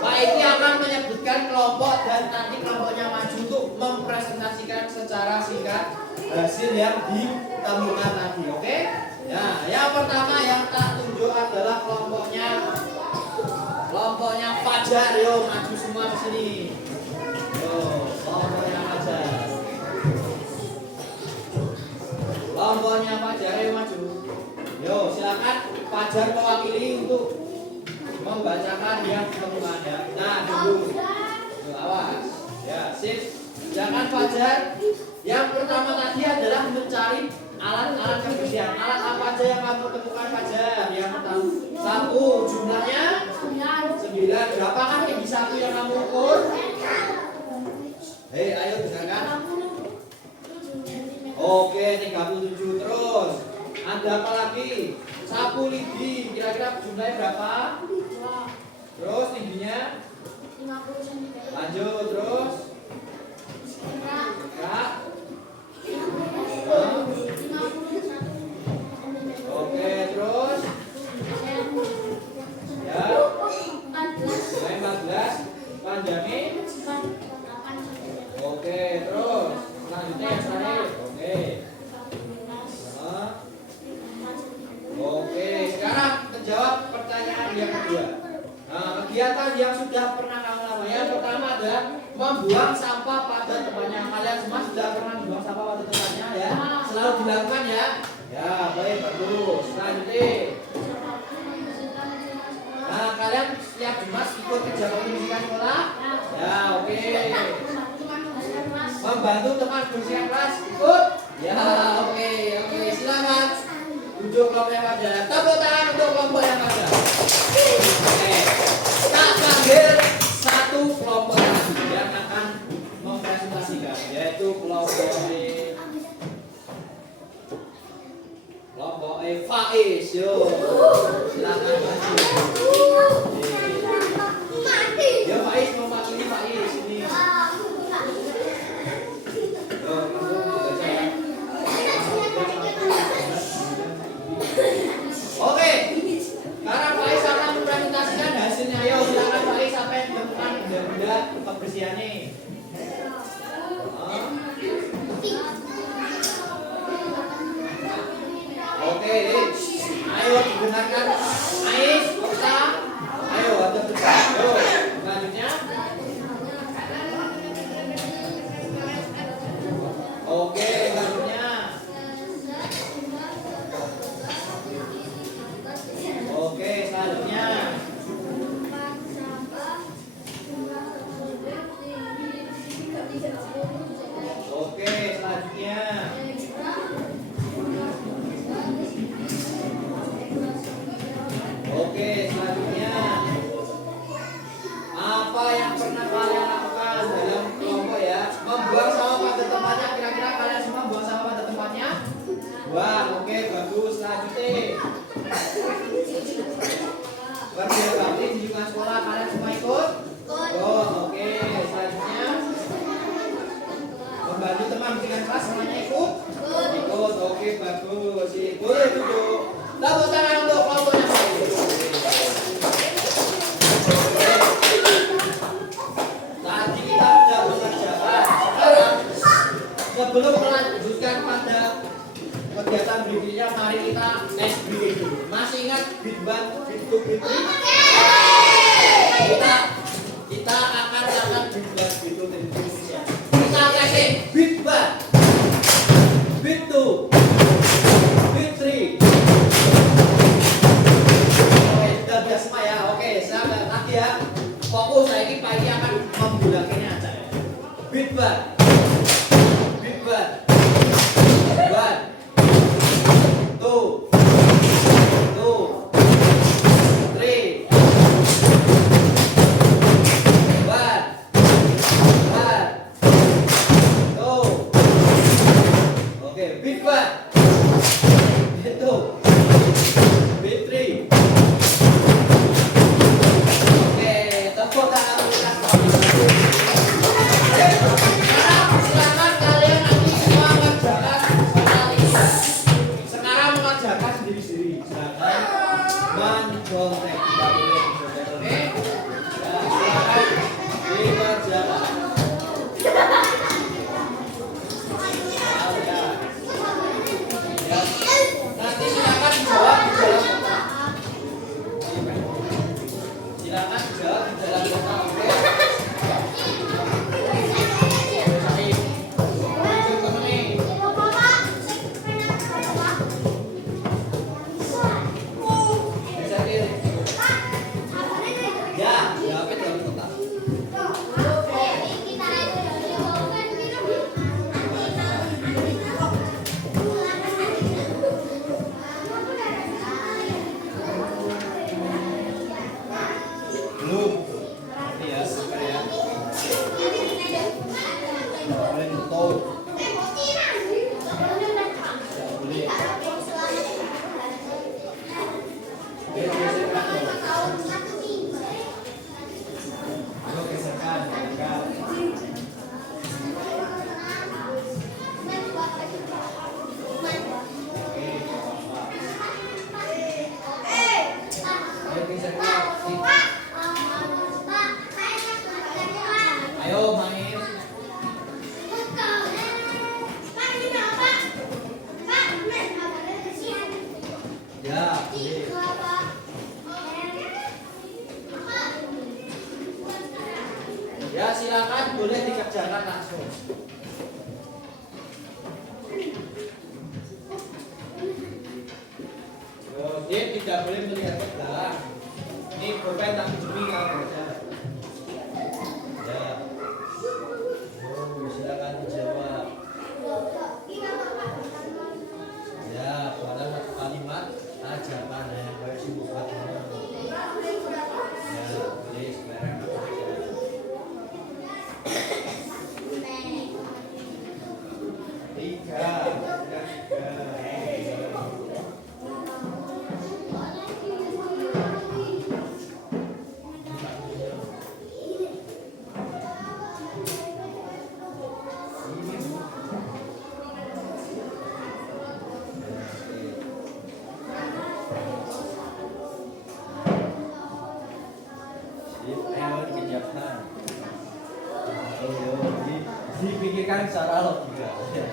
Pak Eki akan menyebutkan kelompok dan nanti kelompoknya maju untuk mempresentasikan secara singkat hasil yang ditemukan tadi, oke? Ya, yang pertama yang tak tunjuk adalah kelompoknya Fajar. Yo, maju semua ke sini. Yo, kelompoknya Fajar. Kelompoknya Fajar, ayo maju. Yo, silakan Fajar mewakili untuk membacakan yang ditemukan ya. Nah, dulu. Yo, awas. Ya, sip. Silakan Fajar. Yang pertama tadi adalah mencari alat-alat kebersihan. Alat apa aja yang kamu temukan Fajar? Yang pertama satu, jumlahnya 9. Berapa kan yang bisa satu yang kamu ukur? Hei, ayo dengarkan. Oke, 37. Terus ada apa lagi? Sapu lidi. Kira-kira jumlahnya berapa? Terus tingginya? 50 cm. Lanjut terus. Kak. Oke, terus ya 14 panjangnya. Oke, terus selanjutnya yang terakhir. Oke, sekarang terjawab pertanyaan yang kedua. Nah, kegiatan yang sudah pernah kamu lakukan yang pertama adalah membuang sampah pada tempatnya. Kalian semua sudah pernah membuang sampah pada tempatnya ya? Selalu dilakukan ya? Ya, baik, bagus. Selanjutnya. Nah, kalian setiap Jumat ikut kerja pembersihan sekolah? Ya, oke. Membantu teman bersihkan kelas ikut? Ya, oke. Silakan duduk kelompok yang ada. Tepuk tangan untuk kelompok yang ada. Oke. Kita panggil satu kelompok lagi yang akan mempresentasikan, yaitu kelompok Faiz. Yo, silakan maju. Ya Faiz mau mewakili Faiz ini. Oke, bit 1, bit 2, bit 3. Kita akan bit 1, bit 2, bit 3 ya. Kita kasih bit 1, bit 2, bit 3. Oke, sudah biasa semua ya. Oke, saya lagi ya. Fokus saya ini Pak akan membulatkannya aja ya. Bit 1, bit 1, 1, 2, 3, 1, 2. Oke, bit 1, bit 2, bit 3. Oke, tepuk tangan untuk silakan kalian nanti semua mengerjakan soal ini. Sekarang mengerjakan sendiri-sendiri. Silakan mencontek. Tidak boleh mencontek. Oke? Ya, silakan dikerjakan. Ya. Nanti silakan dijawab di dalam kotak. Silakan dijawab di dalam kotak. Oke? Ya, jawabnya dalam kotak. Belum. Ini ya, sabar ya. Nggak boleh nutup. Nggak boleh. Oke, geserkan dong. Ayo geserkan, geserkan. Oke, apa-apa. Ayo geserkan. Ayo main. Ya, boleh. Ya, silakan boleh dikerjakan langsung. Oke, tidak boleh melihat ke belakang. Ini pulpen tapi jemi kalau baca. Ya. Oh, silakan dijawab. Ya, pada satu kalimat ajakan ya, kayak sibuk banget. Ya, boleh sekarang. Tiga. Dipikirkan secara logika. Ya.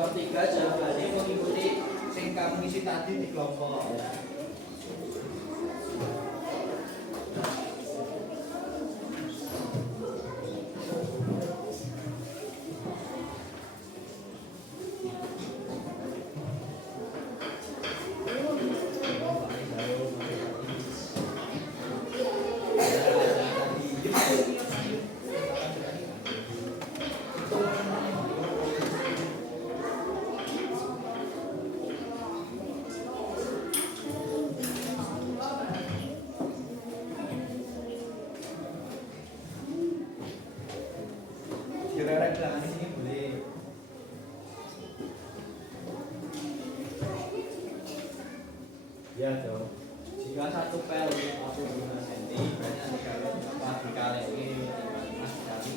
Nomor 3 jawabannya mengikuti yang kamu isi tadi di kelompok. Kira-kira belakang sini boleh. Ya dong. Jika satu pel 45 cm, berarti dikali ini 5 kali.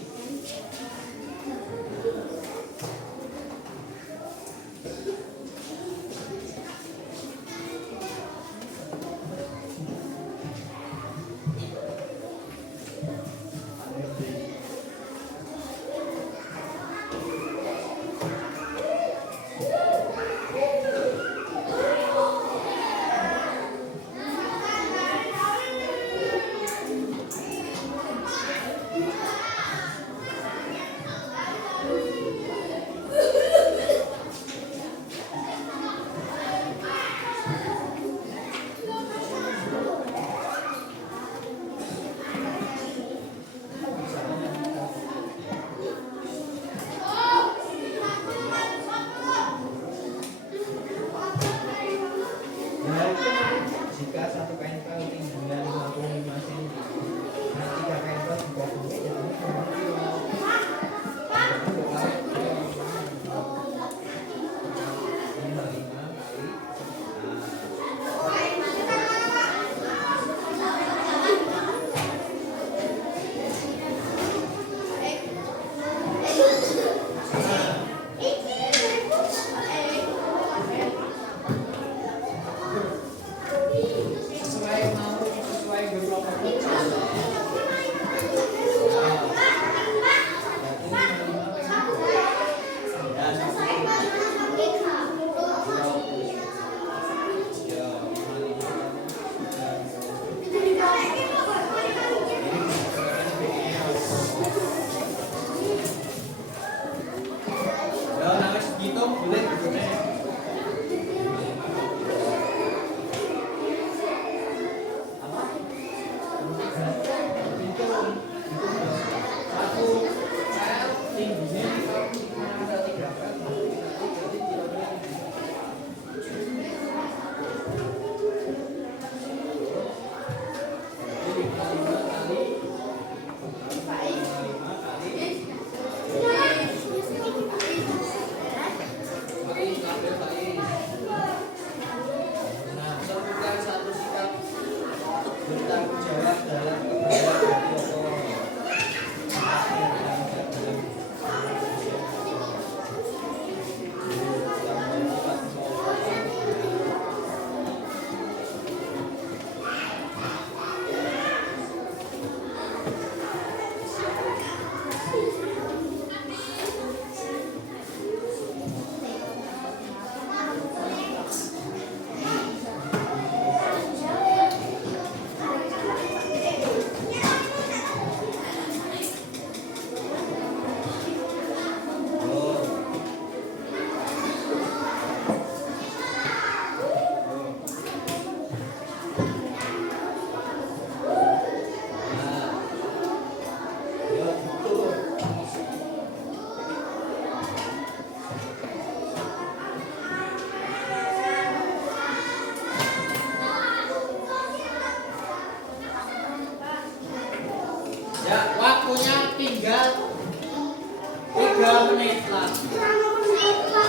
Jika satu kain pel tingginya 55 cm, nah 3 kain pel digabungnya jadinya 2 kilo. Sesuai beberapa bertanggung jawab dalam keberadaan ya, waktunya tinggal 3 menit lagi.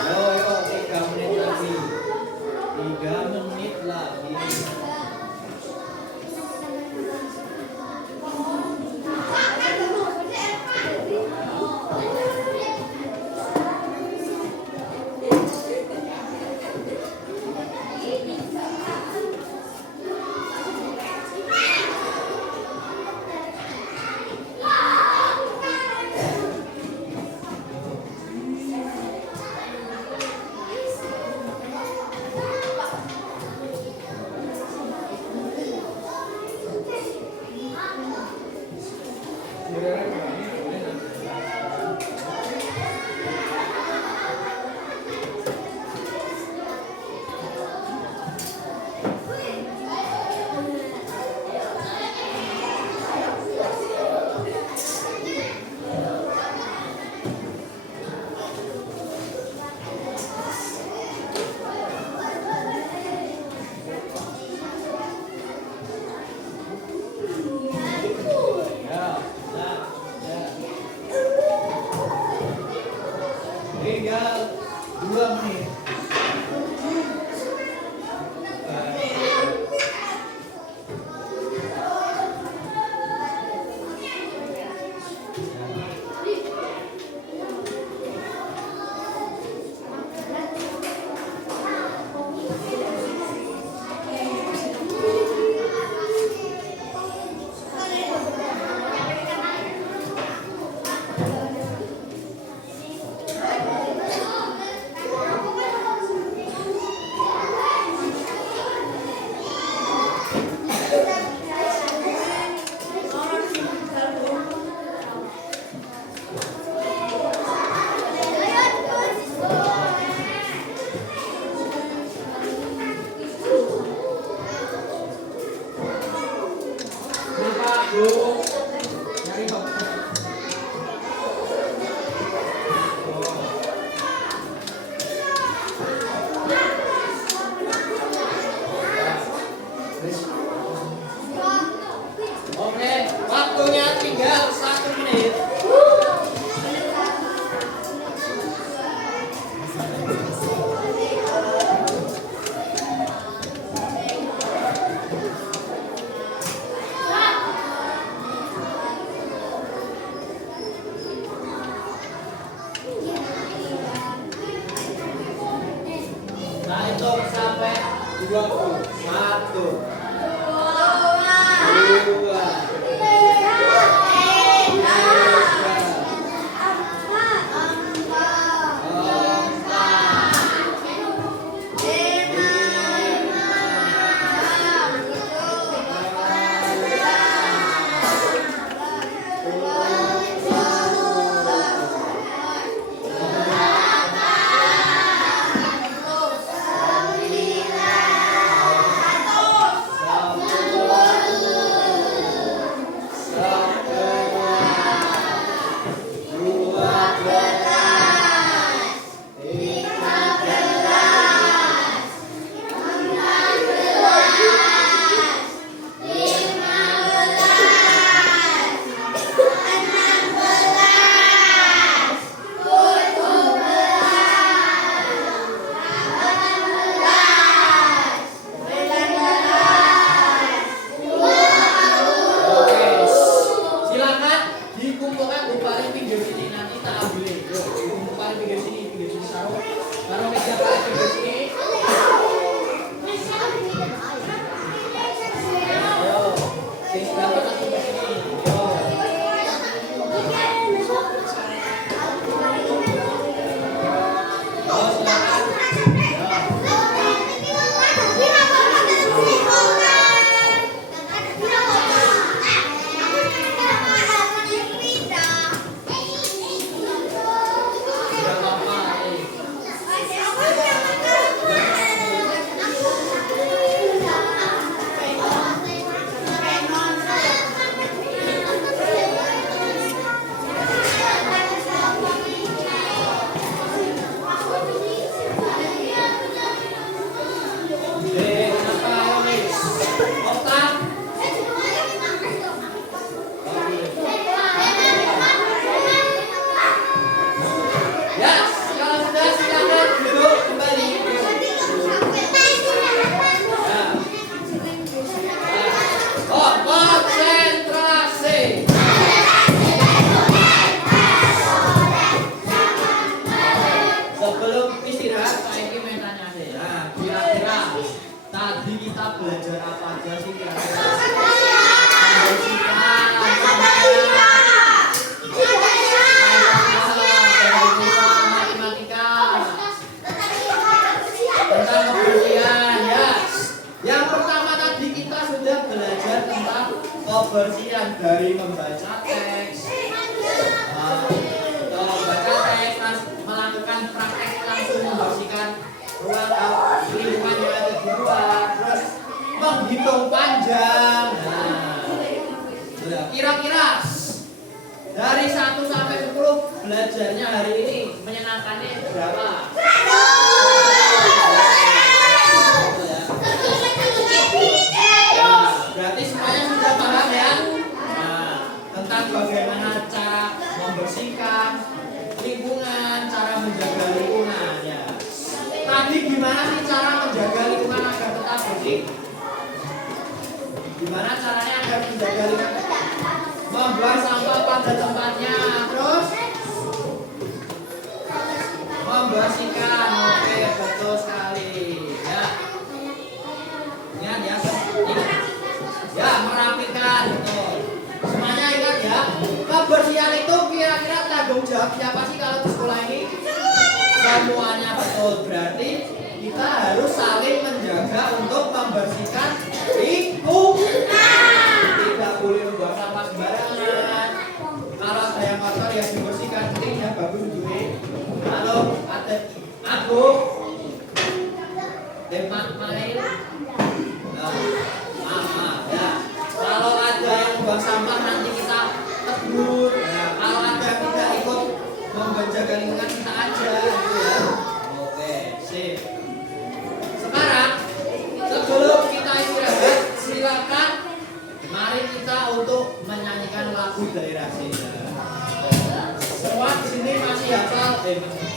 Yo, 3 menit lagi. 3 menit lagi. tinggal 2 menit. Oke, waktunya tinggal 1 menit. Nah, hitung sampai 20. 1, 2, kebersihan dari membaca teks, membaca teks, melakukan praktek langsung membersihkan ruang lingkungan yang ada di luar, terus menghitung panjang. Nah, kira-kira dari 1 sampai 10 belajarnya hari ini menyenangkannya berapa? Berarti semuanya sudah paham ya? Nah, tentang bagaimana cara membersihkan lingkungan, cara menjaga gimana sih cara menjaga lingkungan agar tetap bersih? Gimana caranya agar menjaga lingkungan? Membuang sampah pada tempatnya, terus membersihkan. Oke, betul sekali. Ya, ingat ya, ingat. Ya, merapikan. Betul. Semuanya ingat ya. Kebersihan itu kira-kira tanggung jawab siapa sih kalau di sekolah ini? Semuanya, betul. Berarti kita harus saling menjaga untuk membersihkan lingkungan. Tidak boleh membuang sampah sembarangan. Kalau ada yang kotor ya dibersihkan. Ini yang bagus juga. Halo, ada aku. Demak main. Ya. Kalau ada yang membuang sampah nanti kita tegur. Nah, kalau ada yang tidak ikut menjaga lingkungan kita aja gitu ya. Oke, sip. Sekarang sebelum kita istirahat, silakan mari kita untuk menyanyikan lagu daerah sini. Semua di sini masih hafal,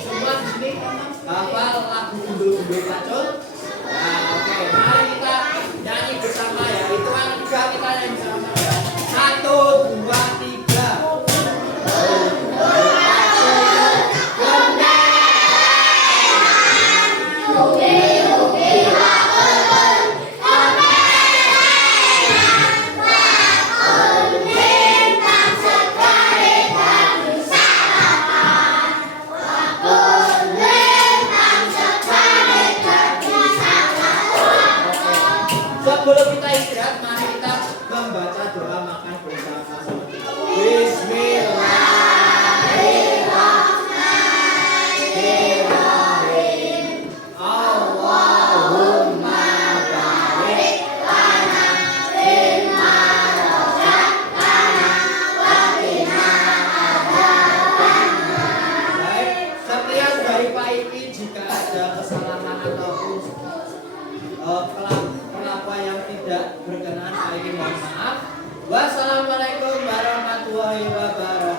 semua di sini hafal lagu Gundul-Gundul Pacul. Nah, oke, mari kita nyanyi bersama ya. Hitungan 3 kita nyanyi bersama. 1, 2, 3. Sebelum kita istirahat, mari kita membaca doa makan bersama. Bismillahirrahmanirrahim. Allahumma barik lana fima razaqtana wa qina adzabannar. Baik, sekian dari Pak Ipi. Jika ada kesalahan ataupun apa yang tidak berkenan, Pak Ipi mohon maaf. Wassalamualaikum warahmatullahi wabarakatuh.